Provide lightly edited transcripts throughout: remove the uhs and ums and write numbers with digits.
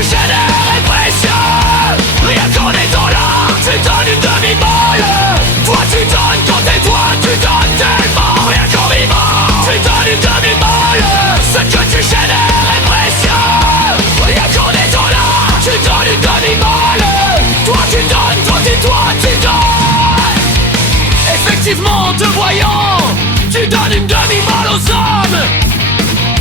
tu génères est précieux. Rien qu'en étant là, tu donnes une demi-molle. Toi tu donnes quand t'es toi, tu donnes tellement. Rien qu'en vivant, tu donnes une demi-molle. Ce que tu génères est précieux. Rien qu'en étant là, tu donnes une demi-molle. Toi tu donnes, toi tu donnes. Effectivement en te voyant, tu donnes une demi-molle aux hommes.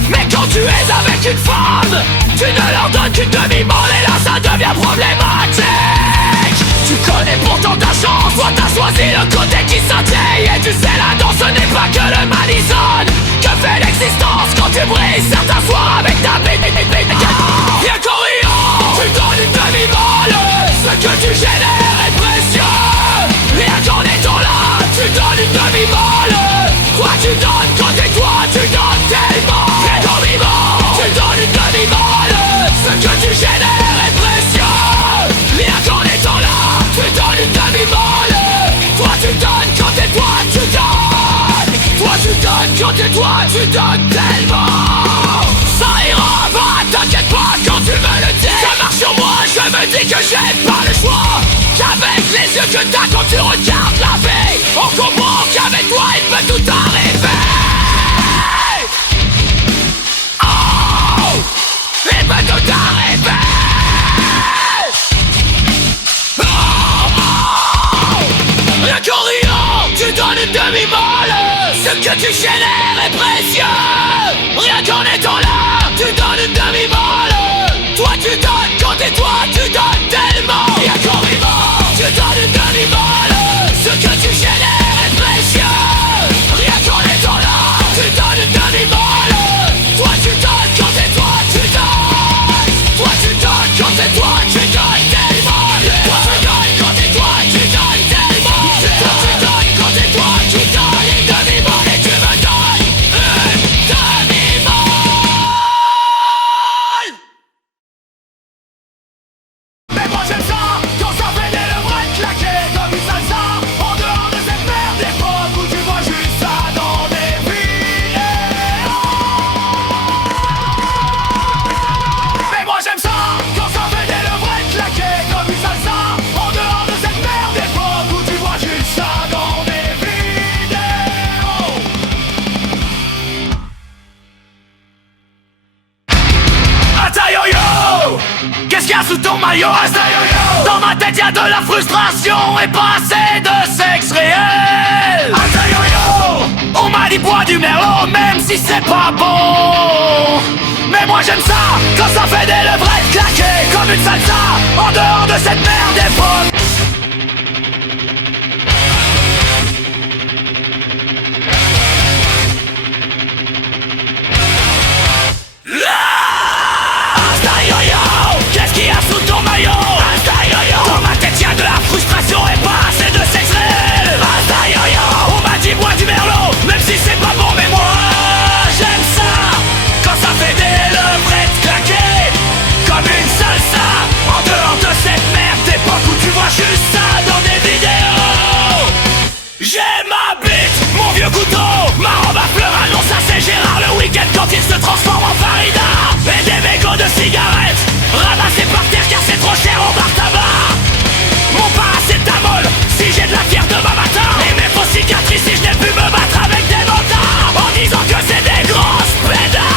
Mais quand tu es avec une femme, tu ne leur donnes qu'une demi-molle. Et là ça devient problématique. Tu connais pourtant ta chance, toi t'as choisi le côté qui scintille. Et tu sais la danse ce n'est pas que le Madison. Que fait l'existence quand tu brilles certains soirs avec ta bite. Rien qu'en riant, tu donnes une demi-molle. Ce que tu génères est précieux. Rien qu'en étant là, tu donnes une demi-molle. Toi tu donnes quand t'es toi, tu donnes tellement. Rien qu'en vivant, tu donnes une demi-molle. Ce que tu génères est précieux. Rien qu'en étant là, tu donnes une demi-molle. Toi tu donnes quand t'es toi, tu donnes. Toi tu donnes quand t'es toi, tu donnes tellement. Ça ira, va, t'inquiète pas quand tu me le dis. Ça marche sur moi, je me dis que j'ai pas le choix. Qu'avec les yeux que t'as quand tu regardes la vie, on comprend qu'avec toi il peut tout arriver. Oh, il peut tout arriver. Rien qu'en riant, tu donnes une demi-molle. Ce que tu génères est précieux. Rien qu'en étant là, tu donnes une demi-molle. Toi tu donnes quand t'es toi, tu donnes tellement. Rien qu'en vivant, tu donnes une demi-molle. Ce que tu génères est précieux. Rien qu'en étant là, tu donnes une demi-molle. Toi tu donnes quand t'es toi, tu donnes. Toi tu donnes quand t'es toi, tu donnes tellement. Toi tu donnes quand t'es toi, tu donnes tellement. Toi tu donnes quand t'es toi, tu donnes une demi-molle. Et tu me donnes une demi-molle. Mais moi j'aime ça, quand ça fait des lèvres claquer comme une salsa. En dehors de cette merde d'époque où tu vois juste ça dans des vidéos. Mais moi j'aime ça, quand ça fait des lèvres claquer comme une salsa. En dehors de cette merde d'époque où tu vois juste ça dans des vidéos. Hasta yo-yo, qu'est-ce qu'il y a sous ton maillot? Hasta yo-yo, dans ma tête y'a de la frustration et pas assez de sexe réel. Hasta yo-yo, on m'a dit bois du merlot même si c'est pas bon. Mais moi j'aime ça, quand ça fait des levrettes claquer comme une salsa. En dehors de cette merde d'époque. Hasta yo-yo, qu'est-ce qu'il y a sous ton maillot? Hasta yo-yo, dans ma tête y'a de la frustration et pas assez de sexe réel. Hasta yo-yo, on m'a dit bois du merlot même si c'est pas bon. Mais moi j'aime ça, quand ça fait des levrettes claquer comme une salsa. En dehors de cette merde d'époque où tu vois juste ça dans des vidéos. J'ai ma bite, mon vieux couteau, ma robe à fleurs annonce à c'est Gérard le week-end quand il se transforme en Farida. Et des mégots de cigarettes ramassés par terre car c'est trop cher au bar tabac. Mon paracétamol, si j'ai de la fièvre demain matin. Et mes fausses cicatrices si je n'ai pu me battre avec des motards. En disant que c'est des grosses pédales.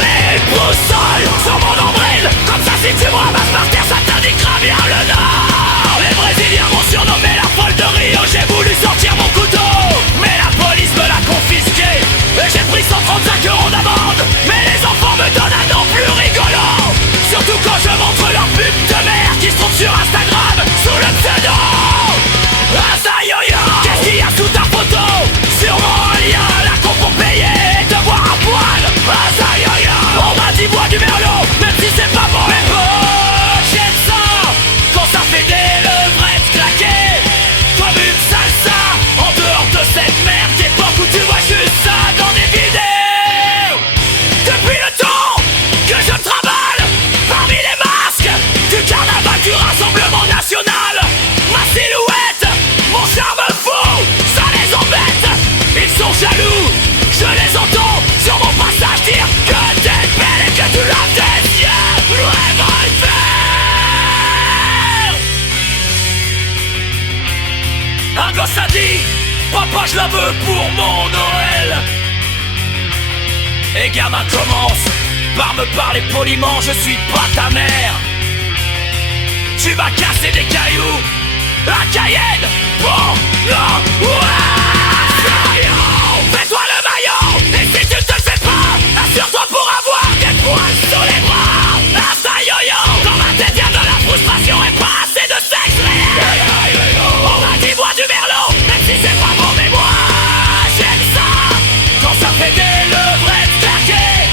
Les boussoles sur mon nombril, comme ça si tu me ramasses par terre ça t'indiquera bien le nord. Les Brésiliens m'ont surnommé la folle de Rio. J'ai voulu sortir mon couteau, mais la police me l'a confisqué. Et j'ai pris 135 € d'amende. Mais les enfants me donnent un nom plus rigolo. Surtout quand je montre leur pub de merde qui se trouve sur Instagram sous le pseudo Hasta yo-yo. Qu'est-ce qu'il y a sous ta photo? Sûrement un lien à la con pour payer et te voir à poil. Hasta yo-yo, on m'a dit bois du merlot même si c'est pas bon. Mais bon, j'aime ça, quand ça fait des levrettes claquer comme une salsa. En dehors de cette merde d'époque où tu vois juste ça dans des vidéos. ça dit, papa je la veux pour mon Noël. Et gamin commence par me parler poliment, je suis pas ta mère. Tu vas casser des cailloux à Cayenne. Bon, non, ouais. Fais-toi le maillot. Et si tu te le fais pas, assure-toi pour avoir des poils sur les bras. Insta yo-yo. Dans ma tête y'a de la frustration et pas assez de sexe réel. On m'a dit bois du merlot, même si c'est pas bon, mais moi j'aime ça. Quand ça fait des levrettes claquées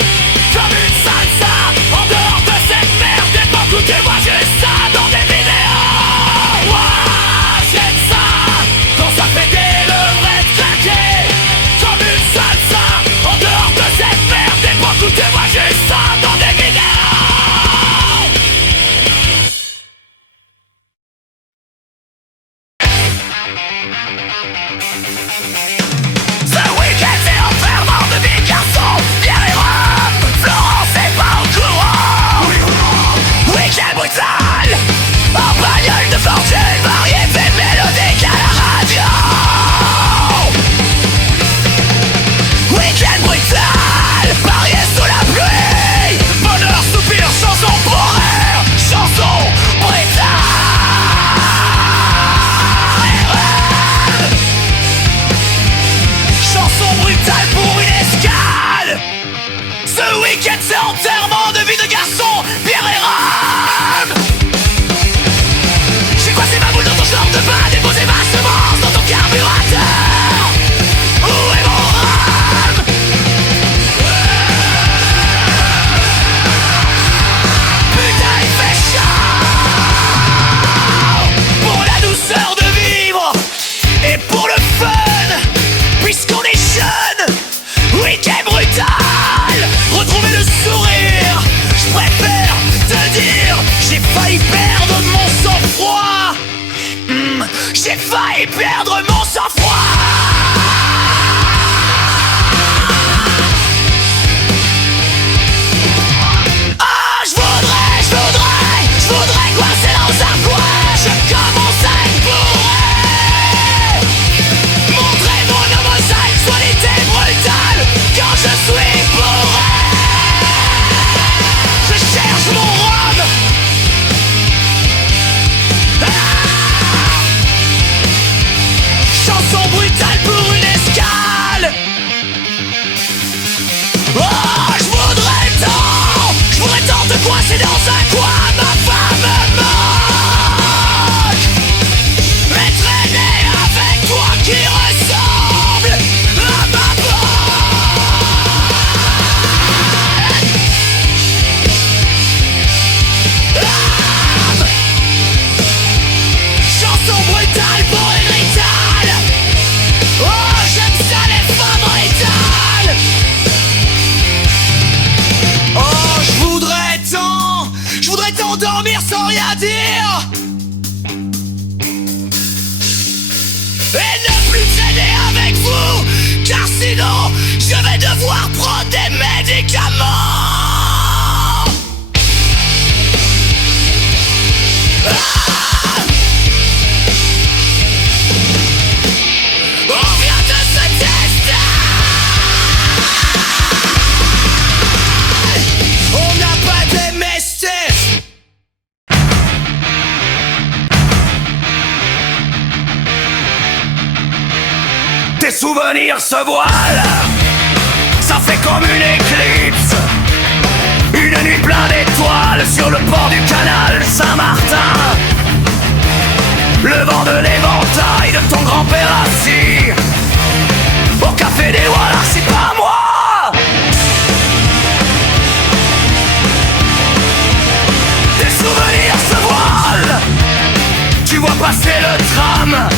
comme une salsa. En dehors de cette merde, d'époque où tu vois juste ça dans des vidéos. Moi j'aime ça. Quand ça fait des levrettes claquées comme une salsa. En dehors de cette merde, d'époque où tu vois juste ça dans des vidéos. Ce week-end c'est enfermement de vie garçon. Pierre et Rome, Florence est pas au courant. Week-end brutal, en bagnole de fortune, variété mélodique à la radio. Week-end brutal, marié sous la pluie. Bonheur, soupir, chanson pour rire. Chanson brutale. Chanson brutale pour une escale. Ce week-end c'est enterrement de vie de garçon. Pierre et Rome. J'ai coincé ma boule dans ton short de bain, déposé ma semence dans ton carburateur. Où est mon rhum? Putain il fait chaud. Pour la douceur de vivre et pour le fun, puisqu'on est jeune. Week-end brutal, retrouver le sourire. Je préfère te dire, j'ai failli perdre mon sang-froid. J'ai failli perdre mon sang-froid. Ah, je voudrais coincer dans un coin. Je commence à être bourré. Montrer mon homosexualité brutale quand je suis bourré. Je cherche mon rhum. Chanson brutale pour une escale. Oh, je voudrais tant te coincer dans un coin. Ma femme me moque, mais traîner avec toi qui ressemble à ma bonne. Chanson brutale pour une ritale. Oh, j'aime ça les femmes ritales. Oh, je voudrais tant dormir sans rien dire. Et ne plus traîner avec vous, car sinon je vais devoir prendre des médicaments. On vient de se tester. On n'a pas d'MST. Tes souvenirs se voilent. Ça fait comme une éclipse. Une nuit pleine d'étoiles sur le port du canal Saint-Martin. Le vent de l'éventail de ton grand-père assis au café des Wallace, c'est pas moi. Tes souvenirs se voilent. Tu vois passer le tram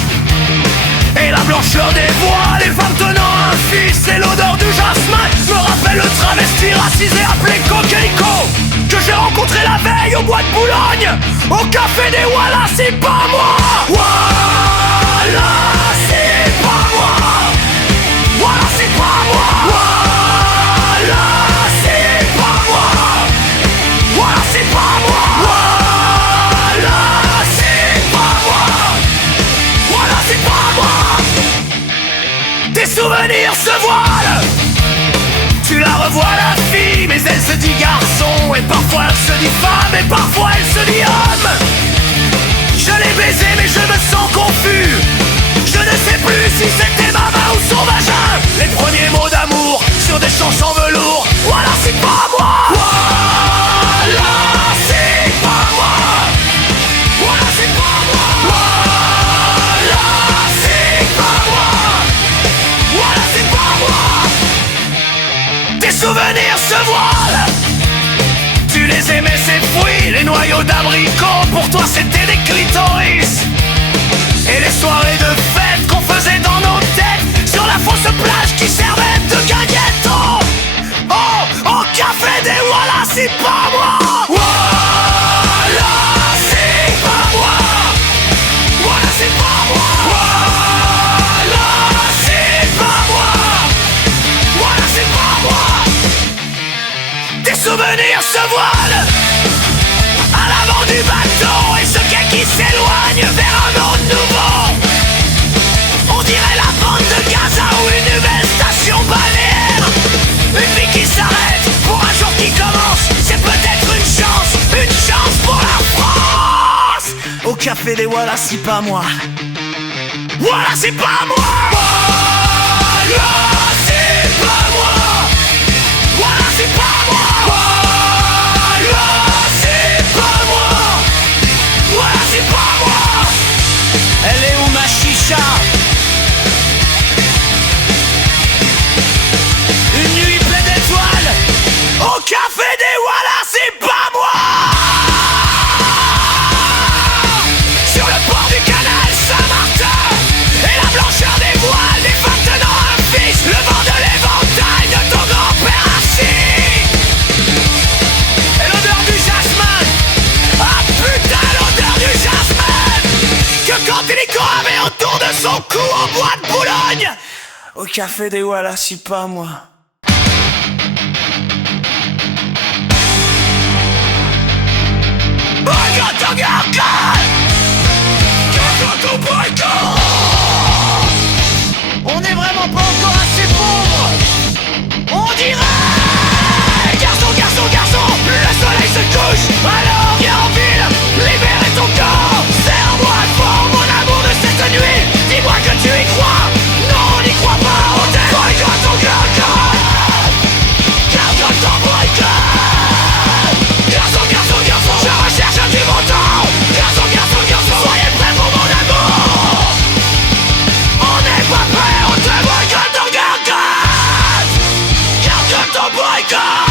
et la blancheur des voiles. Les femmes tenant un fils et l'odeur du jasmin me rappelle le travesti racisé appelé Coquelicot que j'ai rencontré la veille au bois de Boulogne au café des Wallace, c'est pas moi. Wallace, c'est pas moi. Wallace, c'est pas moi. Wallace, c'est pas moi. Wallace, c'est pas moi. Wallace, c'est pas moi. Wallace, c'est pas moi. dit femme et parfois elle se dit homme. Je l'ai baisé mais je me sens confus. Je ne sais plus si c'était ma main ou son vagin. Les premiers mots d'amour sur des chansons en velours. Voilà c'est pas moi. Voilà c'est pas moi. Voilà c'est pas moi. Voilà c'est pas moi. Voilà c'est pas moi. Tes souvenirs se voilent. Tu les aimais ces fruits, les noyaux d'abricots. Pour toi c'était des clitoris. Et les soirées de fête qu'on faisait dans nos têtes sur la fausse plage qui servait de gagneto. Oh, au café des voilà c'est pas moi. Voilà c'est pas moi. Voilà c'est pas moi. Voilà c'est pas moi. Voilà c'est pas moi. Tes souvenirs se voilent à l'avant du bateau et ce quai qui s'éloigne vers un monde nouveau. On dirait la bande de Gaza ou une nouvelle station balnéaire. Une vie qui s'arrête pour un jour qui commence. C'est peut-être une chance pour la France. Au café des voilà c'est pas moi. Voilà c'est pas moi. Voilà c'est pas moi. Voilà c'est pas moi. Voilà c'est pas moi. Voilà c'est pas moi. Elle est où ma chicha? Une nuit pleine d'étoiles au café des voilà c'est pas moi. Sur le port du canal Saint-Martin et la blancheur des voiles des femmes tenant un fils, le vent de l'éventail de ton grand-père assis. Et l'odeur du jasmin. Ah putain l'odeur du jasmin. Que quand il est cramé autour de son cou en bois de Boulogne. Au café des voilà c'est pas moi. Boycott ton gargole. Boycott ton boycott. On est vraiment pas encore assez pauvres. On dirait. Garçon, garçon, garçon. Le soleil se couche. Alors viens en ville. Libérer ton corps. Serre-moi fort mon amour de cette nuit. Dis-moi que tu y crois. Non on n'y croit pas. On t'aime. Boycott ton gargole. Gargole ton boycott. Garçon, garçon, garçon. Je recherche du bon temps. Garçon, garçon, garçon. Soyez prêts pour mon amour. On n'est pas prêts. On te boycotte ton gargole. Gargole ton boycott.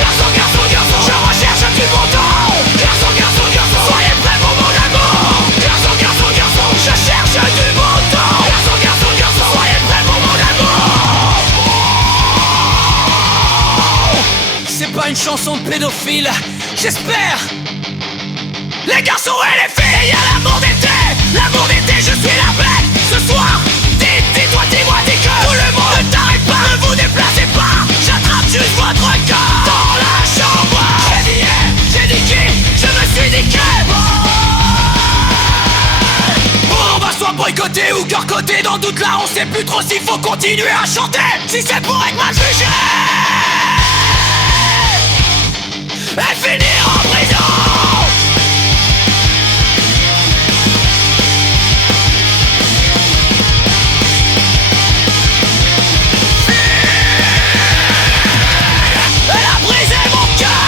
Garçon, garçon, garçon. Je recherche du bon temps. Garçon, garçon, garçon. Soyez prêts pour mon amour. Garçon, garçon, garçon. Je cherche du bon temps. Garçon, garçon, garçon. Soyez prêts pour mon amour. C'est pas une chanson de pédophile, j'espère. Les garçons et les filles, y'a l'amour d'été. L'amour d'été, je suis la bête. Ce soir, dis-toi, dis-moi, dis que tout le monde ne t'arrête pas. Ne vous déplacez pas, j'attrape juste votre cœur. Dans la chambre, j'ai dit qui, je me suis dit que on va soit boycotter ou cœur-côté. Dans le doute là, on sait plus trop s'il faut continuer à chanter. Si c'est pour être mal jugé et finir en prison. Elle a brisé mon cœur.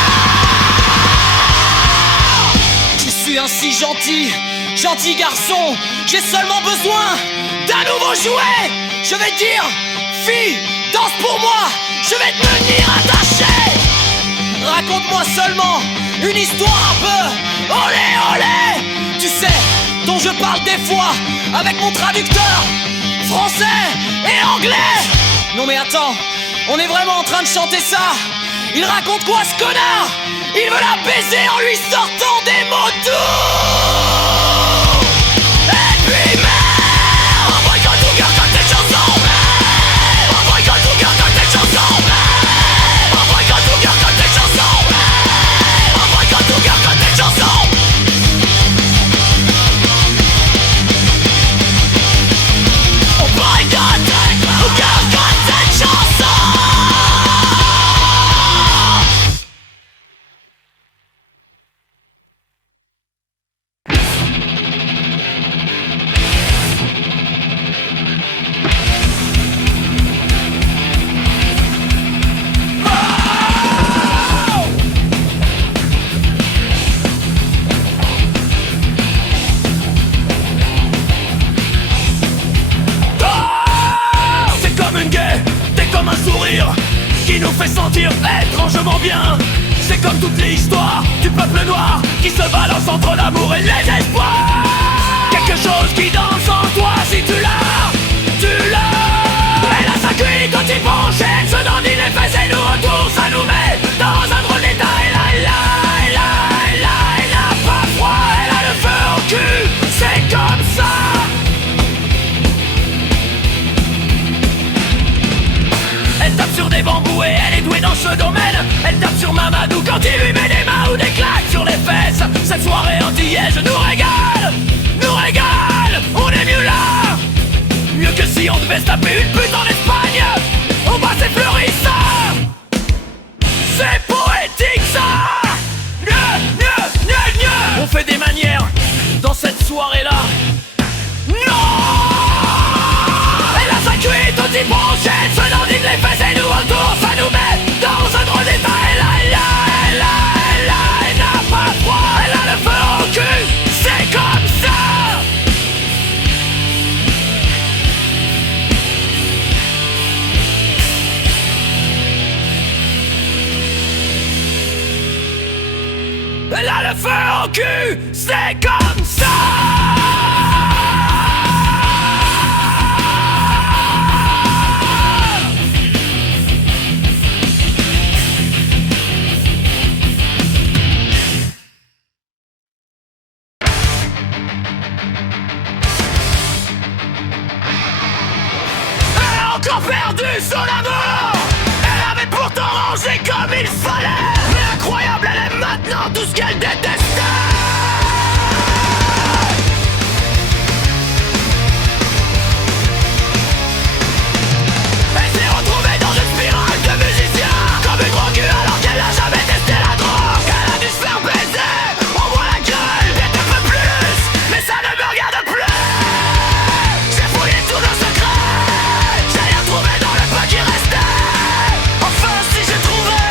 Je suis un si gentil garçon. J'ai seulement besoin d'un nouveau jouet. Je vais te dire, fille, danse pour moi. Je vais te tenir attaché. Raconte-moi seulement une histoire un peu olé olé. Tu sais, dont je parle des fois avec mon traducteur français et anglais. Non mais attends, on est vraiment en train de chanter ça. Il raconte quoi ce connard? Il veut la baiser en lui sortant des mots doux. Et puis merde, on boycotte tout cœur comme cette chanson. On boycotte tout cœur comme cette chanson. On boycotte tout cœur comme cette chanson. On boycotte tout cœur comme cette chanson. On boycotte tout cœur comme cette chanson. étrangement bien. C'est comme toutes les histoires du peuple noir qui se balance entre l'amour et le désespoir. Quelque chose qui danse en toi si tu l'as, tu l'as. Elle a sa cuite quand il penche, elle se dandine les fesses et nous autour, ça nous met dans un drôle d'état. Elle a pas froid, elle a le feu au cul, c'est comme ça. Elle tape sur des bambous et elle est douée dans ce domaine. Elle tape sur Mamadou quand il lui met des mains ou des claques sur les fesses. Cette soirée antillaise nous régale, nous régale. On est mieux là, mieux que si on devait se taper une pute en Espagne. Au bas c'est fleurissant, c'est poétique ça. On fait des manières dans cette soirée-là. Non, elle a sa cuite au type branché, elle se dandine les fesses et nous autour, ça nous met dans un drôle d'état. Elle n'a pas froid, elle a le feu au cul, c'est comme ça. Elle a le feu au cul, c'est comme ça. Elle a encore perdu son amour. Elle avait pourtant rangé comme il fallait. Mais incroyable, elle est maintenant tout ce qu'elle détestait. Elle s'est retrouvée dans une spirale de musicien, comme une drogue alors qu'elle n'a jamais testé la drogue. Elle a dû se faire baiser, on voit la gueule, et un peu plus, mais ça ne me regarde plus. J'ai fouillé tous nos secrets, j'ai rien trouvé dans le peu qui restait. Enfin si j'ai trouvé,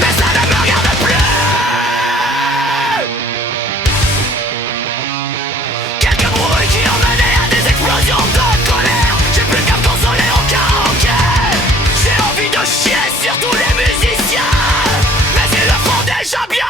mais ça ne me regarde plus. Quelques bruits qui ont mené à des explosions de colère. J'ai plus qu'à me consoler au karaoké. J'ai envie de chier sur tous les musiciens, mais ils le font déjà bien.